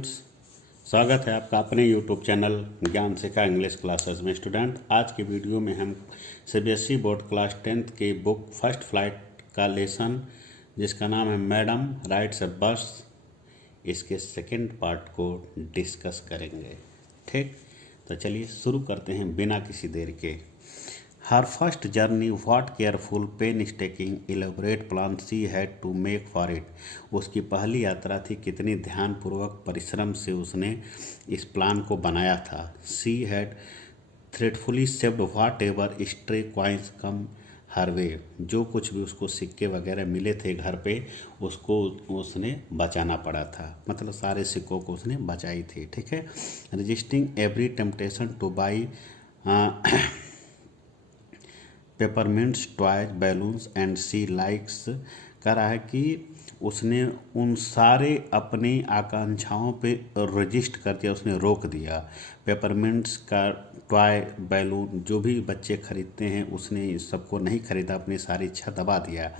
Students, स्वागत है आपका अपने यूट्यूब चैनल ज्ञान शिखा इंग्लिश क्लासेस में। स्टूडेंट, आज की वीडियो में हम सीबीएसई बोर्ड क्लास 10th की बुक फर्स्ट फ्लाइट का लेसन जिसका नाम है मैडम राइड्स अ बस, इसके सेकंड पार्ट को डिस्कस करेंगे। ठीक, तो चलिए शुरू करते हैं बिना किसी देर के। Her first journey what careful painstaking elaborate plan she had to make for it. उसकी पहली यात्रा थी, कितनी ध्यानपूर्वक परिश्रम से उसने इस प्लान को बनाया था। She had thriftily saved whatever stray coins come her way. जो कुछ भी उसको सिक्के वगैरह मिले थे घर पे, उसको उसने बचाना पड़ा था, मतलब सारे सिक्कों को उसने बचाई थी। ठीक है, resisting every temptation to buy peppermints toys balloons and the likes. कह रहा है कि उसने उन सारे अपनी आकांक्षाओं पे रजिस्ट कर दिया, उसने रोक दिया। पेपरमिंट्स का टॉय बैलून जो भी बच्चे खरीदते हैं उसने इस सबको नहीं खरीदा, अपनी सारी इच्छा दबा दिया।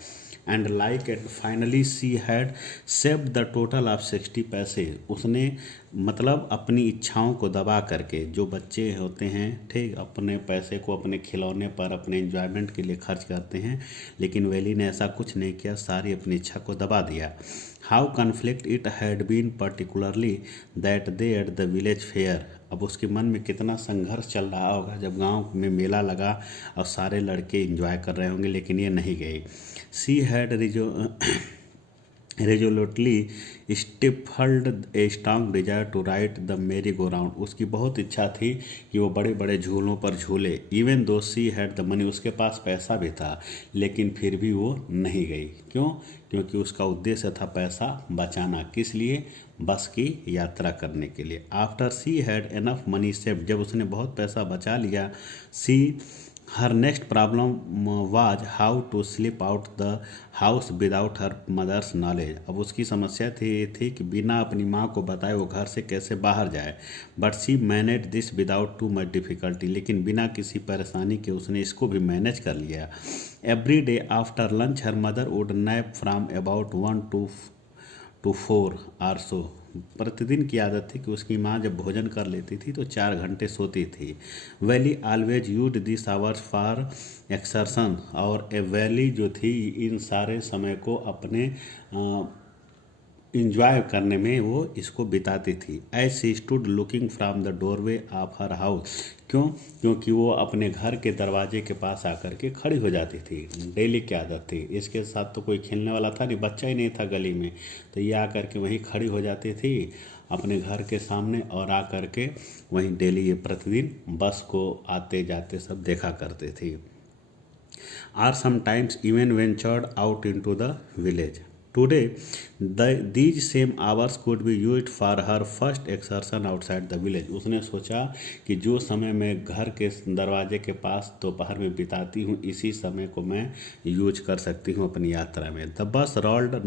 And like and finally she had saved the total of 60 पैसे। उसने मतलब अपनी इच्छाओं को दबा करके, जो बच्चे होते हैं ठीक, अपने पैसे को अपने खिलौने पर अपने एंजॉयमेंट के लिए खर्च करते हैं, लेकिन वैली ने ऐसा कुछ नहीं किया, सारी अपनी इच्छा को दबा दिया। How conflict it had been particularly that they at the village fair. अब उसके मन में कितना संघर्ष चल रहा होगा जब गांव में मेला लगा और सारे लड़के एंजॉय कर रहे होंगे, लेकिन ये नहीं गई। She had resolutely stifled a strong desire to ride the merry go round. उसकी बहुत इच्छा थी कि वो बड़े बड़े झूलों पर झूले। Even though she had the money, उसके पास पैसा भी था, लेकिन फिर भी वो नहीं गई। क्यों? क्योंकि उसका उद्देश्य था पैसा बचाना। किस लिए? बस की यात्रा करने के लिए। After she had enough money saved, जब उसने बहुत पैसा बचा लिया, she her next problem was how to slip out the house without her mother's knowledge. अब उसकी समस्या थी कि बिना अपनी माँ को बताए वो घर से कैसे बाहर जाए। But she manage this without too much difficulty, लेकिन बिना किसी परेशानी के उसने इसको भी मैनेज कर लिया। Every day after lunch her mother would nap from about 1 to 4 और सो। प्रतिदिन की आदत थी कि उसकी माँ जब भोजन कर लेती थी तो 4 घंटे सोती थी। Valli always use this hours for excursion, और ए वैली जो थी इन सारे समय को अपने इंजॉय करने में वो इसको बिताती थी। As she stood looking from the doorway of her house. क्यों? क्योंकि वो अपने घर के दरवाजे के पास आकर के खड़ी हो जाती थी। डेली की आदत थी। इसके साथ तो कोई खेलने वाला था नहीं, बच्चा ही नहीं था गली में, तो ये आकर के वहीं खड़ी हो जाती थी अपने घर के सामने, और आकर के वहीं डेली ये प्रतिदिन बस को आते जाते सब देखा करते थे। Or sometimes even ventured out into the village. Today, these same hours could be used for her first excursion outside the village. उसने सोचा कि जो समय मैं घर के दरवाजे के पास दोपहर में बिताती हूँ, इसी समय को मैं यूज कर सकती हूँ अपनी यात्रा में। The bus rolled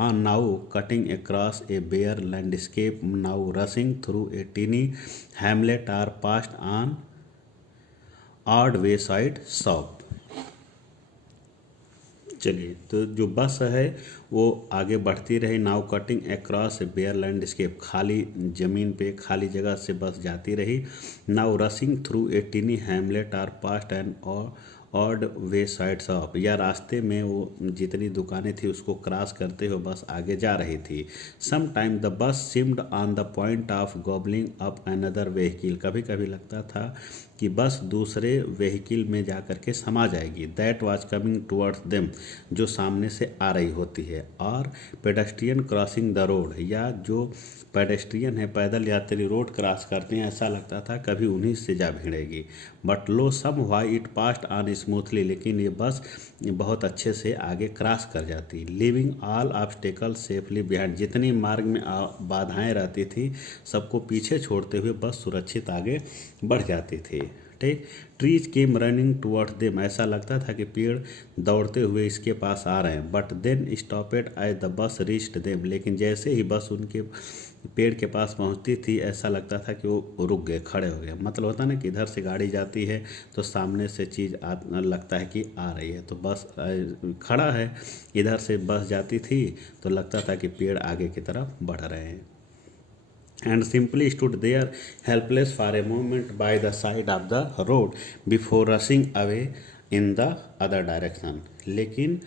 on now, cutting across a bare landscape, now rushing through a teeny hamlet or past an odd wayside shop. चलिए, तो जो बस है वो आगे बढ़ती रही। Now cutting across a bare landscape, खाली ज़मीन पे खाली जगह से बस जाती रही। Now rushing through a tiny hamlet or past and odd way side shop, या रास्ते में वो जितनी दुकानें थी उसको क्रॉस करते हुए बस आगे जा रही थी। Some time the bus seemed on the point of gobbling up another vehicle. कभी कभी लगता था कि बस दूसरे व्हीकिल में जा कर के समा जाएगी। That was coming towards them, जो सामने से आ रही होती है। और पेडेस्ट्रियन क्रॉसिंग द रोड, या जो पेडेस्ट्रियन है पैदल यात्री रोड क्रॉस करते हैं, ऐसा लगता था कभी उन्हीं से जा भिड़ेगी। But lo somehow it passed on smoothly, लेकिन ये बस बहुत अच्छे से आगे क्रॉस कर जाती। Living all obstacle safely behind, जितनी मार्ग में बाधाएं रहती थी सबको पीछे छोड़ते हुए बस सुरक्षित आगे बढ़ जाती थी। ठीक, trees came running towards them, ऐसा लगता था कि पेड़ दौड़ते हुए इसके पास आ रहे हैं। But then stopped as the bus reached them, लेकिन जैसे ही बस उनके पेड़ के पास पहुंचती थी ऐसा लगता था कि वो रुक गए, खड़े हो गए। मतलब होता ना कि इधर से गाड़ी जाती है तो सामने से चीज़ लगता है कि आ रही है, तो बस खड़ा है। इधर से बस जाती थी तो लगता था कि पेड़ आगे की तरफ बढ़ रहे हैं। and simply stood there helpless for a moment by the side of the road before rushing away in the other direction. लेकिन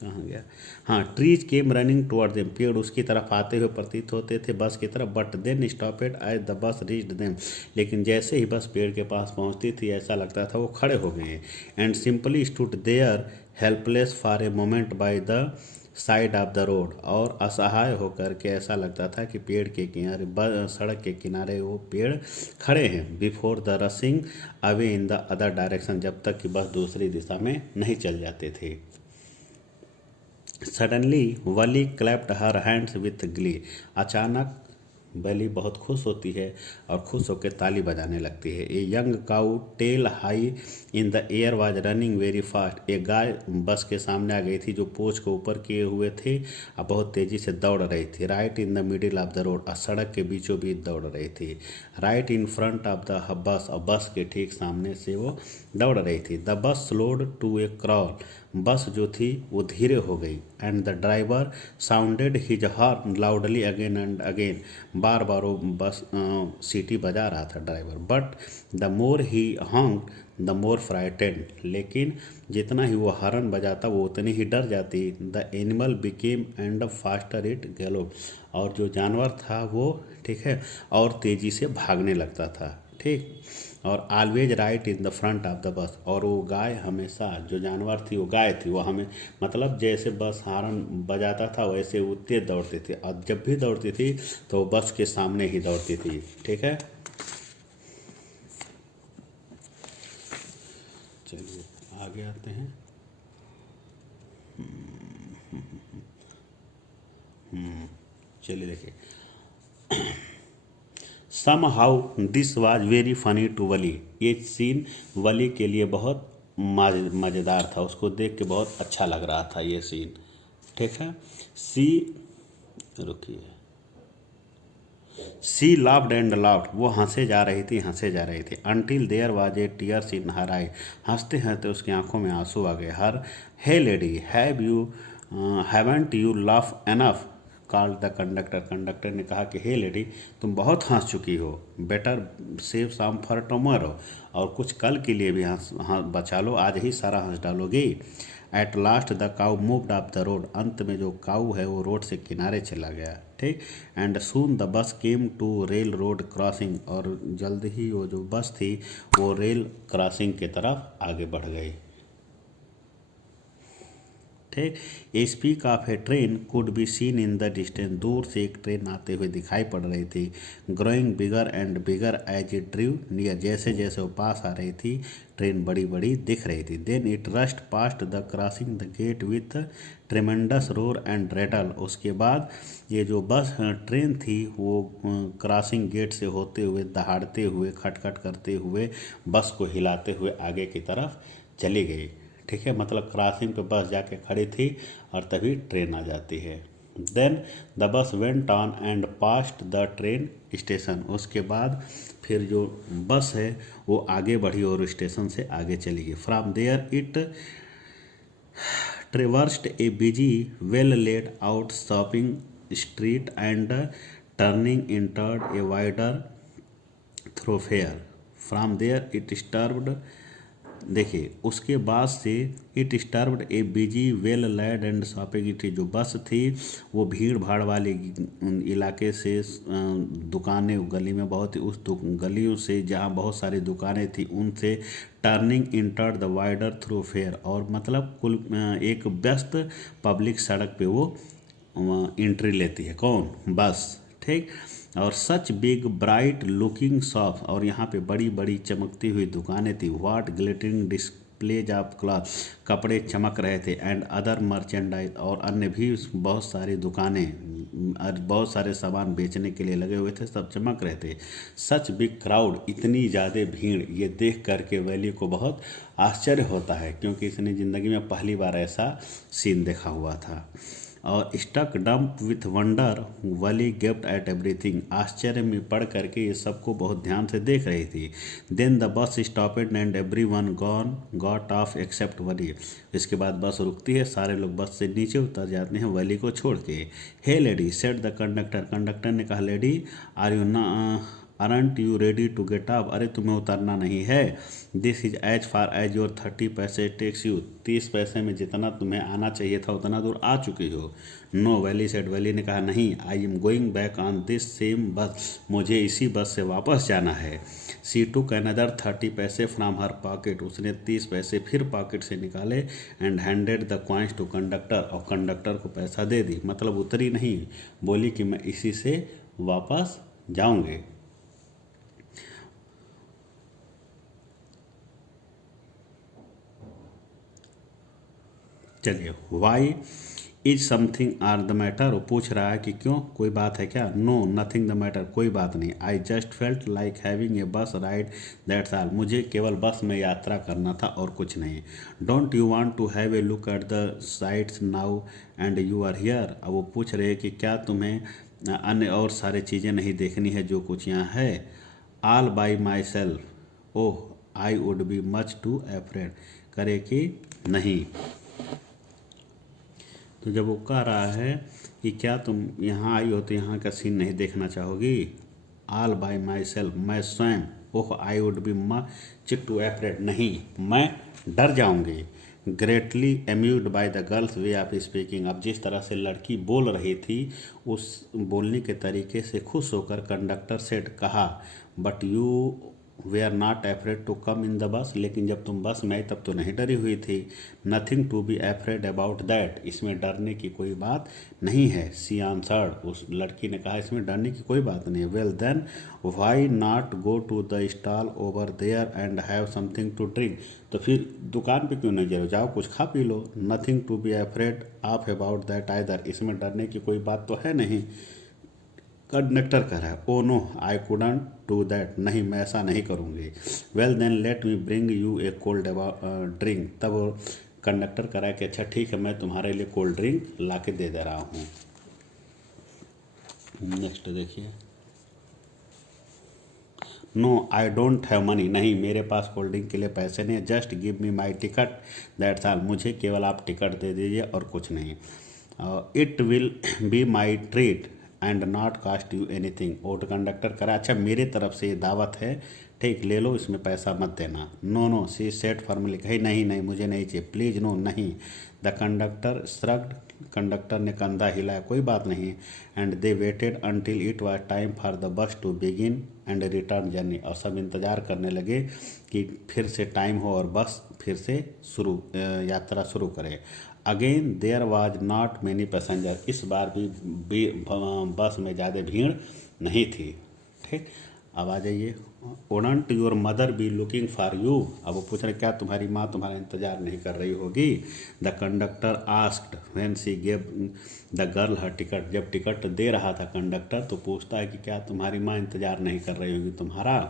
कहाँ गया, हाँ, trees came running toward them, पेड़ उसकी तरफ आते हुए प्रतीत होते थे बस की तरफ, but then stopped as the bus reached them, लेकिन जैसे ही बस पेड़ के पास पहुंचती थी ऐसा लगता था वो खड़े हो गए, and simply stood there helpless for a moment by the side of the road, और असहाय होकर के ऐसा लगता था कि पेड़ के किनारे, सड़क के किनारे वो पेड़ खड़े हैं, before the रसिंग away in the other direction, जब तक कि बस दूसरी दिशा में नहीं चल जाते थे। Suddenly Wali clapped her hands with Glee, अचानक वली बहुत खुश होती है और खुश होकर ताली बजाने लगती है। A young cow tail high in the air was running very fast, एक गाय बस के सामने आ गई थी जो पूंछ को ऊपर किए हुए थे और बहुत तेज़ी से दौड़ रही थी। Right in the middle of the road, और सड़क के बीचों बीच दौड़ रही थी। Right in front of the बस, और बस के ठीक सामने से वो दौड़ रही थी। The bus slowed to A crawl, बस जो थी वो धीरे हो गई। And the driver sounded his horn loudly again and again, बार बार वो बस सीटी बजा रहा था driver. But the more he honk the more frightened, लेकिन जितना ही वो हॉर्न बजाता वो उतनी ही डर जाती। The animal became and faster it gallop, और जो जानवर था वो, ठीक है, और तेज़ी से भागने लगता था, ठीक। और always right in the front of the बस, और वो गाय हमेशा, जो जानवर थी वो गाय थी, वो हमें मतलब जैसे बस हॉर्न बजाता था वैसे वो तेज दौड़ती थी, और जब भी दौड़ती थी तो बस के सामने ही दौड़ती थी, ठीक है। चलिए आगे आते हैं। चलिए देखिए, somehow this was very funny to Valli, ये सीन वली के लिए बहुत मज़ेदार था, उसको देख के बहुत अच्छा लग रहा था ये सीन, ठीक है। सी लाफ्ड एंड लाफ्ड, वो हंसे जा रही थी until there was a tears in her eye, हंसते हंसते उसकी आंखों में आंसू आ गए। Her hey lady haven't you laugh enough called the conductor, conductor ने कहा कि हे लेडी तुम बहुत हंस चुकी हो, better save some for tomorrow, और कुछ कल के लिए भी हंस बचा लो, आज ही सारा हंस डालोगी। At last the cow moved up the road, अंत में जो काऊ है वो रोड से किनारे चला गया, ठीक। And soon the bus came to rail road crossing, और जल्द ही वो जो बस थी वो रेल क्रॉसिंग के तरफ आगे बढ़ गई, ठीक। A speck of a train could be seen in the distance, दूर से एक ट्रेन आते हुए दिखाई पड़ रही थी। Growing bigger and bigger as it drew near, जैसे जैसे वो पास आ रही थी ट्रेन बड़ी बड़ी दिख रही थी। Then it rushed past the crossing the gate with tremendous roar and rattle, उसके बाद ये जो बस ट्रेन थी वो क्रॉसिंग गेट से होते हुए, दहाड़ते हुए, खटखट करते हुए, बस को हिलाते हुए आगे की तरफ चली गई, ठीक है। मतलब क्रॉसिंग पे बस जाके खड़ी थी और तभी ट्रेन आ जाती है। Then the bus went on and past the train station, उसके बाद फिर जो बस है वो आगे बढ़ी और स्टेशन से आगे चली गई। From there it traversed a busy well laid out shopping street and turning entered a wider thoroughfare. From there it swerved, देखिए उसके बाद से it swerved a busy well laid and shopping थी, जो बस थी वो भीड़ भाड़ वाले इलाके से, दुकानें गली में बहुत, उस गलियों से जहाँ बहुत सारी दुकानें थी उनसे, टर्निंग इंटर्ड द वाइडर थ्रोफेयर, और मतलब कुल एक व्यस्त पब्लिक सड़क पे वो एंट्री लेती है, कौन, बस, ठीक। और such big bright looking shop, और यहाँ पे बड़ी बड़ी चमकती हुई दुकानें थी। What glittering displays of cloth, कपड़े चमक रहे थे। एंड अदर मर्चेंडाइज, और अन्य भी बहुत सारी दुकानें, बहुत सारे सामान बेचने के लिए लगे हुए थे, सब चमक रहे थे। सच बिग क्राउड, इतनी ज़्यादा भीड़, ये देख करके वैली को बहुत आश्चर्य होता है क्योंकि इसने ज़िंदगी में पहली बार ऐसा सीन देखा हुआ था। और stuck dumb with wonder Valli gaped at everything, आश्चर्य में पढ़ करके ये सबको बहुत ध्यान से देख रही थी। Then the bus stopped and everyone gone got off except Valli, इसके बाद बस रुकती है, सारे लोग बस से नीचे उतर जाते हैं वली को छोड़ के। Hey lady said the conductor, conductor ने कहा लेडी आर यू ना aren't you ready to get up, अरे तुम्हें उतरना नहीं है। This is as far as your 30 paise takes you, 30 पैसे में जितना तुम्हें आना चाहिए था उतना दूर आ चुकी हो। नो वैली सेड, वैली ने कहा नहीं, I am going back on this same बस, मुझे इसी बस से वापस जाना है। सी टुक अनदर 30 पैसे फ्रॉम हर पॉकेट, उसने 30 पैसे फिर पॉकेट से निकाले and handed the coins to conductor, और कंडक्टर को पैसा दे दी, मतलब उतरी नहीं, बोली कि मैं इसी से वापस जाऊंगी। चलिए, why is something are the matter, वो पूछ रहा है कि क्यों, कोई बात है क्या। नो नथिंग द मैटर, कोई बात नहीं। I just felt like having a bus ride that's all, मुझे केवल बस में यात्रा करना था और कुछ नहीं। Don't you want to have a look at the sights now and you are here, अब वो पूछ रहे हैं कि क्या तुम्हें अन्य और सारी चीज़ें नहीं देखनी है जो कुछ यहाँ है। All by my self, oh I would be much too afraid, करे कि नहीं। तो जब वो कह रहा है कि क्या तुम यहाँ आई हो तो यहाँ का सीन नहीं देखना चाहोगी। ऑल बाय माई सेल्फ, मैं स्वयं, oh I would be much too afraid, नहीं मैं डर जाऊंगी। Greatly amused by the girl's way of speaking, अब जिस तरह से लड़की बोल रही थी उस बोलने के तरीके से खुश होकर कंडक्टर सेड, कहा but you were not afraid to come in the bus, लेकिन जब तुम बस में आई तब तो नहीं डरी हुई थी। Nothing to be afraid about that, इसमें डरने की कोई बात नहीं है। सी आंसर्ड, उस लड़की ने कहा इसमें डरने की कोई बात नहीं है। Well then why not go to the stall over there and have something to drink, तो फिर दुकान पे क्यों नहीं जाओ, कुछ खा पी लो। Nothing to be afraid of about that either, इसमें डरने की कोई बात तो है नहीं। कंडक्टर कह रहा है, oh no I couldn't do that, नहीं मैं ऐसा नहीं करूँगी। Well then let me bring you a cold drink, तब कंडक्टर कह रहा है कि अच्छा ठीक है मैं तुम्हारे लिए कोल्ड ड्रिंक ला के दे दे रहा हूँ। नेक्स्ट देखिए, no I don't have money, नहीं मेरे पास कोल्ड ड्रिंक के लिए पैसे नहीं है। Just give me my ticket that's all, मुझे केवल आप टिकट दे दीजिए और कुछ नहीं। It will be my treat and not cost you anything, और कंडक्टर करा अच्छा मेरे तरफ से ये दावत है, ठीक ले लो, इसमें पैसा मत देना। No no she said formally, कही नहीं नहीं मुझे नहीं चाहिए, प्लीज नो नहीं। द कंडक्टर श्रग्ड, कंडक्टर ने कंधा हिलाया, कोई बात नहीं। And they waited until it was time for the bus to begin and return journey, और सब इंतज़ार करने लगे कि फिर से टाइम हो और बस फिर से यात्रा शुरू करे। Again there was not many passenger, इस बार भी बस में ज़्यादा भीड़ नहीं थी। ठीक, अब आ जाइए, won't your mother be looking for you, अब वो पूछ रहे क्या तुम्हारी माँ तुम्हारा इंतजार नहीं कर रही होगी। The conductor asked when C gave the girl her ticket, जब टिकट दे रहा था कंडक्टर तो पूछता है कि क्या तुम्हारी माँ इंतजार नहीं कर रही होगी तुम्हारा।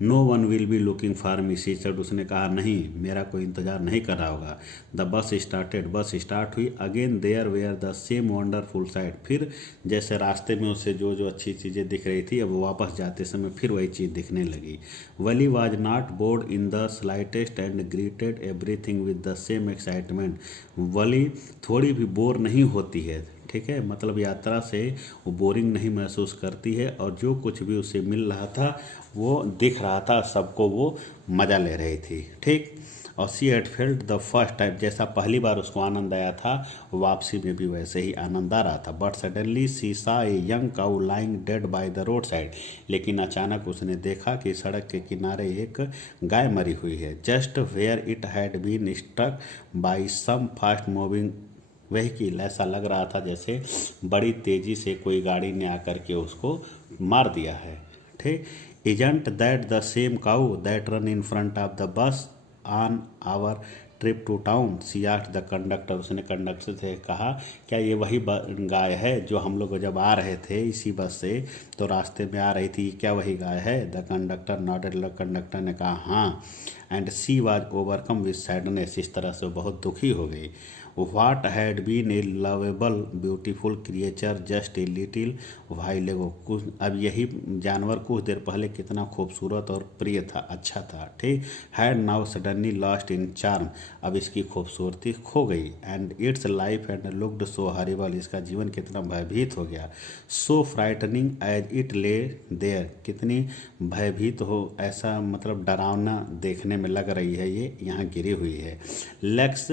No one will be looking for me she said, उसने कहा नहीं मेरा कोई इंतजार नहीं कर रहा होगा। The bus started, bus start हुई। Again there were the same wonderful sight, फिर जैसे रास्ते में उसे जो जो अच्छी चीज़ें दिख रही थी अब वापस जाते समय फिर वही चीज़ दिखने लगी। Valli was not bored in the slightest and greeted everything with the same excitement, Valli थोड़ी भी बोर नहीं होती है, ठीक है, मतलब यात्रा से वो बोरिंग नहीं महसूस करती है और जो कुछ भी उसे मिल रहा था वो दिख रहा था, सबको वो मज़ा ले रही थी। ठीक, और she had felt the first time, जैसा पहली बार उसको आनंद आया था वापसी में भी वैसे ही आनंद आ रहा था। बट सडनली सी सा ए young cow lying dead by the road side, लेकिन अचानक उसने देखा कि सड़क के किनारे एक गाय मरी हुई है। Just where it had been struck by some fast moving vehicle, ऐसा लग रहा था जैसे बड़ी तेज़ी से कोई गाड़ी ने आकर के उसको मार दिया है। ठीक, isn't that the same cow that run in front of the bus on our trip to town? She asked the conductor, उसने कंडक्टर से कहा क्या ये वही गाय है जो हम लोग जब आ रहे थे इसी बस से तो रास्ते में आ रही थी, क्या वही गाय है? द कंडक्टर नॉटेड, कंडक्टर ने कहा हाँ। And she was overcome with sadness, इस तरह से वो बहुत दुखी हो गई। What had been a lovable beautiful creature just a little while ago, कुछ अब यही जानवर कुछ देर पहले कितना खूबसूरत और प्रिय था, अच्छा था, ठीक, had now suddenly lost in charm, अब इसकी खूबसूरती खो गई। And its life and looked so horrible, इसका जीवन कितना भयभीत हो गया। So frightening as it lay there, कितनी भयभीत हो, ऐसा मतलब डरावना देखने में लग रही है, ये यहाँ गिरी हुई है। Legs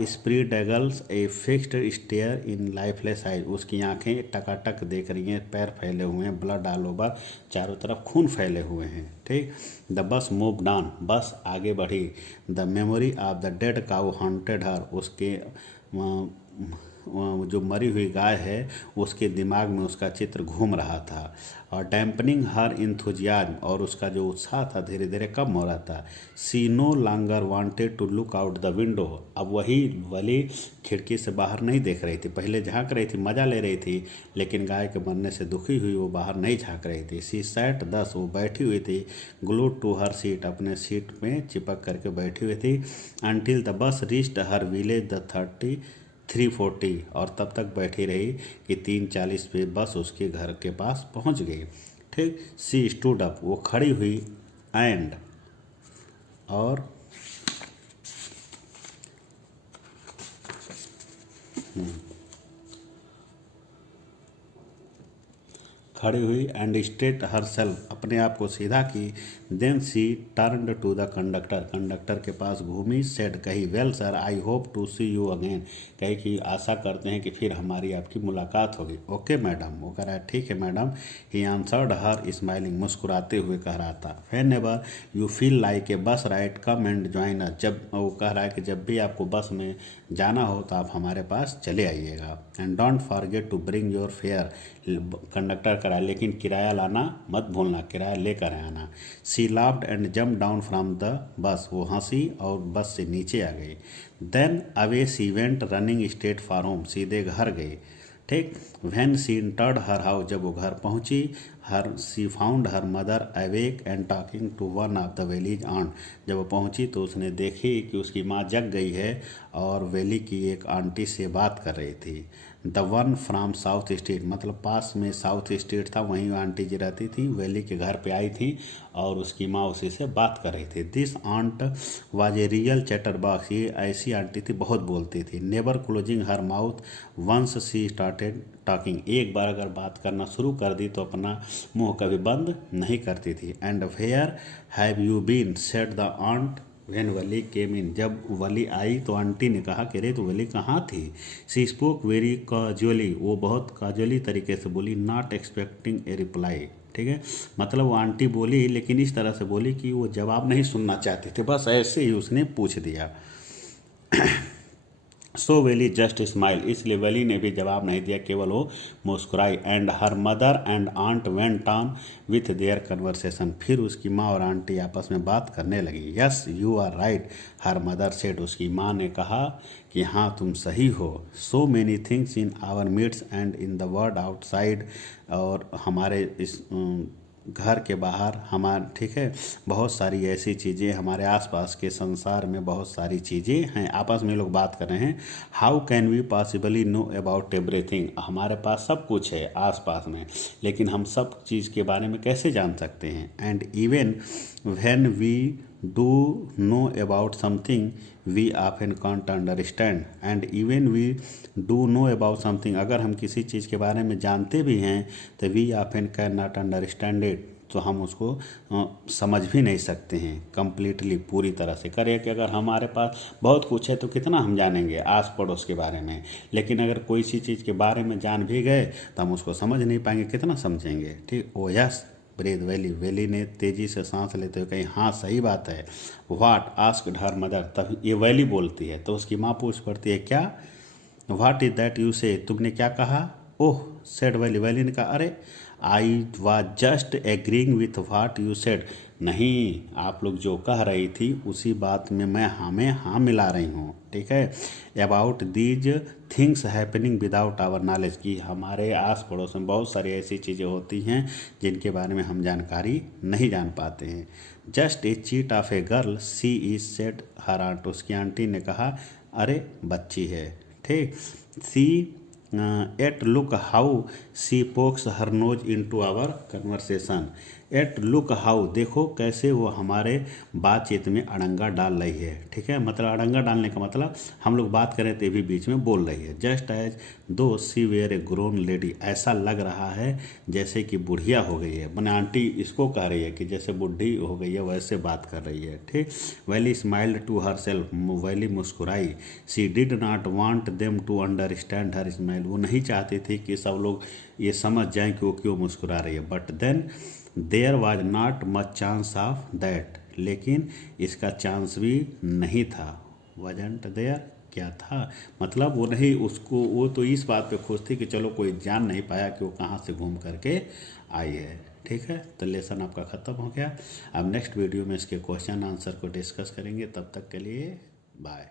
spreadeagled a fixed stare in lifeless eyes, उसकी आंखें टकाटक देख रही हैं, पैर फैले हुए हैं, ब्लड ऑल ओवर, चारों तरफ खून फैले हुए हैं, ठीक। The bus moved on, bus आगे बढ़ी। The memory of the dead cow haunted her, उसके जो मरी हुई गाय है उसके दिमाग में उसका चित्र घूम रहा था। और डैम्पनिंग हर इंथुजियाज्म, और उसका जो उत्साह था धीरे धीरे कम हो रहा था। She no longer wanted to look out the window, अब वही वाली खिड़की से बाहर नहीं देख रही थी, पहले झांक रही थी, मज़ा ले रही थी, लेकिन गाय के मरने से दुखी हुई वो बाहर नहीं झांक रही थी। सी सैट दस, वो बैठी हुई थी, ग्लूड टू हर सीट, अपने सीट में चिपक करके बैठी हुई थी। Until the bus reached her village the 3:40, और तब तक बैठी रही कि 3:40 पे बस उसके घर के पास पहुंच गई, ठीक। सी स्टूड अप, वो खड़ी हुई। एंड, और खड़ी हुई। एंड स्ट्रेट हर सेल्फ, अपने आप को सीधा की। Then she turned to the conductor, conductor के पास घूमी। सेड, कही, well sir I hope to see you again, कही कि आशा करते हैं कि फिर हमारी आपकी मुलाकात होगी। ओके मैडम, वो कह रहा है ठीक है madam. He answered her smiling, मुस्कुराते हुए कह रहा था। Whenever you feel like a bus ride come and join us, जब वो कह रहा है कि जब भी आपको बस में जाना हो तो आप हमारे पास चले आइएगा। And don't forget to bring your fare, conductor करा, लेकिन किराया लाना मत भूलना, किराया लेकर आना। She laughed and jump down from the bus, वो हंसी और बस से नीचे आ गई। Then away she went running straight for home, सीधे घर गई, ठीक। When she entered her house, जब वो घर पहुंची, her she found her mother awake and talking to one of the village aunt, जब वो पहुंची तो उसने देखी कि उसकी माँ जग गई है और वैली की एक आंटी से बात कर रही थी। The one from south state, मतलब पास में साउथ स्टेट था, वहीं आंटी जी रहती थी, वैली के घर पे आई थी और उसकी माँ उसी से बात कर रही थी। This aunt was a real chatterbox, ये ऐसी आंटी थी, बहुत बोलती थी। Never closing her mouth once she started talking, एक बार अगर बात करना शुरू कर दी तो अपना मुंह कभी बंद नहीं करती थी। And where have you been said the aunt when Valli came in, जब वली आई तो आंटी ने कहा कि रे तो वली कहाँ थी। सी स्पोक वेरी काजुअली, वो बहुत काजुअली तरीके से बोली, नॉट एक्सपेक्टिंग ए रिप्लाई, ठीक है। मतलब वो आंटी बोली लेकिन इस तरह से बोली कि वो जवाब नहीं सुनना चाहते थे, बस ऐसे ही उसने पूछ दिया। सो वेली जस्ट स्माइल, इसलिए वेली ने भी जवाब नहीं दिया, केवल वो मुस्कुराई। And her mother and aunt went on with their conversation, फिर उसकी माँ और आंटी आपस में बात करने लगी। Yes you are right her mother said, उसकी माँ ने कहा कि हाँ तुम सही हो। So many things in our midst and in the world outside, और हमारे इस घर के बाहर हमारे, ठीक है, बहुत सारी ऐसी चीज़ें, हमारे आसपास के संसार में बहुत सारी चीज़ें हैं, आपस में लोग बात कर रहे हैं। How can we possibly know about everything, हमारे पास सब कुछ है आसपास में, लेकिन हम सब चीज़ के बारे में कैसे जान सकते हैं। And even when we do know about something we often can't understand, and even we do know about something, अगर हम किसी चीज़ के बारे में जानते भी हैं तो we often can not understand it, तो हम उसको समझ भी नहीं सकते हैं कंप्लीटली, पूरी तरह से। करें कि अगर हमारे पास बहुत कुछ है तो कितना हम जानेंगे आस पड़ोस के बारे में, लेकिन अगर कोई सी चीज़ के बारे में जान भी गए तो हम उसको समझ नहीं पाएंगे, कितना समझेंगे, ठीक। ओ यस ब्रीद वैली, वैली ने तेजी से सांस लेते हुए कही हाँ सही बात है। व्हाट आस्क्ड हर मदर, तब ये वैली बोलती है तो उसकी माँ पूछ पड़ती है क्या। व्हाट इज दैट यू से, तुमने क्या कहा। ओह सेड वैली। वैली ने कहा अरे I was just agreeing with what you said. नहीं, आप लोग जो कह रही थी उसी बात में मैं हाँ मिला रही हूँ, ठीक है। About these things happening without our knowledge, कि हमारे आस पड़ोस में बहुत सारी ऐसी चीज़ें होती हैं जिनके बारे में हम जानकारी नहीं जान पाते हैं। Just a chit of a girl she is said her aunt. उसकी आंटी ने कहा अरे बच्ची है, ठीक। See at look how she pokes her nose into our conversation. At look how, देखो कैसे वो हमारे बातचीत में अड़ंगा डाल रही है, ठीक है। मतलब अड़ंगा डालने का मतलब हम लोग बात करें तो भी बीच में बोल रही है। जस्ट एज दो सी वेयर ए ग्रोन लेडी, ऐसा लग रहा है जैसे कि बुढ़िया हो गई है। मैंने आंटी इसको कह रही है कि जैसे बुढ़ी हो गई है वैसे बात कर रही है, ठीक। Valli smiled to herself, Valli मुस्कुराई। She did not want them to understand her smile, वो नहीं चाहती थी कि सब लोग ये समझ जाएं कि वो क्यों मुस्कुरा रही है। But then there was not much chance of that, लेकिन इसका चांस भी नहीं था। वजंट देयर, क्या था, मतलब वो नहीं, उसको वो तो इस बात पे खुश थी कि चलो कोई जान नहीं पाया कि वो कहाँ से घूम करके आई है, ठीक है। तो लेसन आपका ख़त्म हो गया। अब नेक्स्ट वीडियो में इसके क्वेश्चन आंसर को डिस्कस करेंगे। तब तक के लिए बाय।